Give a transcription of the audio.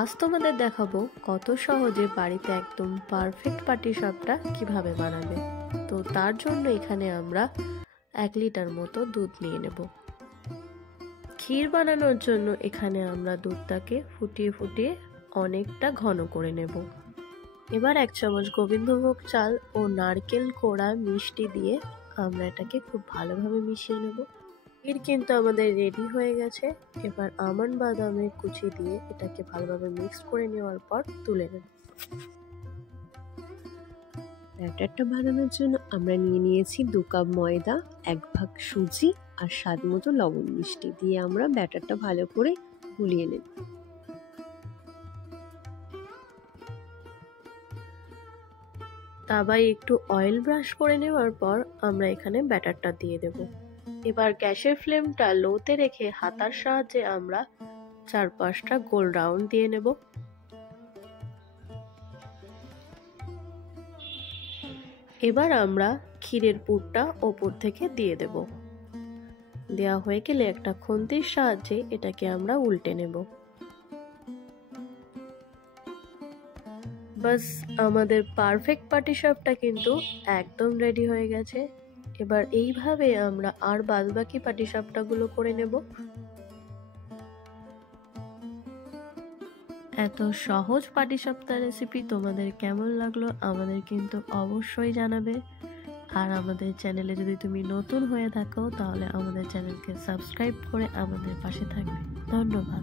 আজ তোমাদের দেখাবো কত সহজে বাড়িতে একদম পারফেক্ট পাটিসাপটা কিভাবে বানাবে। তো তার জন্য এখানে আমরা 1 লিটার মতো দুধ নিয়ে নেব। ক্ষীর বানানোর জন্য এখানে আমরা দুধটাকে ফুটিয়ে ফুটিয়ে অনেকটা ঘন করে নেব। এবার 1 চামচ গোবিন্দভোগ চাল ও নারকেল কোড়া মিষ্টি দিয়ে আমরা এটাকে খুব ভালোভাবে মিশিয়ে নেব। ক্ষীর কিন্তু আমাদের রেডি হয়ে গেছে। এবার আমন্ড বাদামের কুচি দিয়ে এটাকে ভালোভাবে মিক্স করে নেওয়ার পর তুলে নেব। ব্যাটারটা বানানোর জন্য আমরা নিয়ে নিয়েছি 2 কাপ ময়দা, 1 ভাগ সুজি আর স্বাদ মতো লবণ মিষ্টি দিয়ে আমরা ব্যাটারটা ভালো করে গুলিয়ে নেব। তাওয়ায় একটু অয়েল ব্রাশ করে নেওয়ার পর আমরা এখানে ব্যাটারটা দিয়ে দেব। এবার গ্যাসের ফ্লেমটা লোতে রেখে হাতার সাহায্যে আমরা 4-5টা গোল রাউন্ড দিয়ে নেব। এবার আমরা ক্ষীরের পুরটা ওপর থেকে দিয়ে দেব। দেওয়া হয়ে গেলে একটা খুন্তির সাহায্যে এটাকে আমরা উল্টে নেব। বাস আমাদের পারফেক্ট পাটিসাপটা কিন্তু একদম রেডি হয়ে গেছে। এবার এইভাবে আমরা আর বাদবাকি পাটিসাপটাগুলো করে নেব। এত সহজ পাটিসাপটা রেসিপি তোমাদের কেমন লাগলো আমাদের কিন্তু অবশ্যই জানাবে। আর আমাদের চ্যানেলে যদি তুমি নতুন হয়ে থাকো তাহলে আমাদের চ্যানেলকে সাবস্ক্রাইব করে আমাদের পাশে থাকবে। ধন্যবাদ।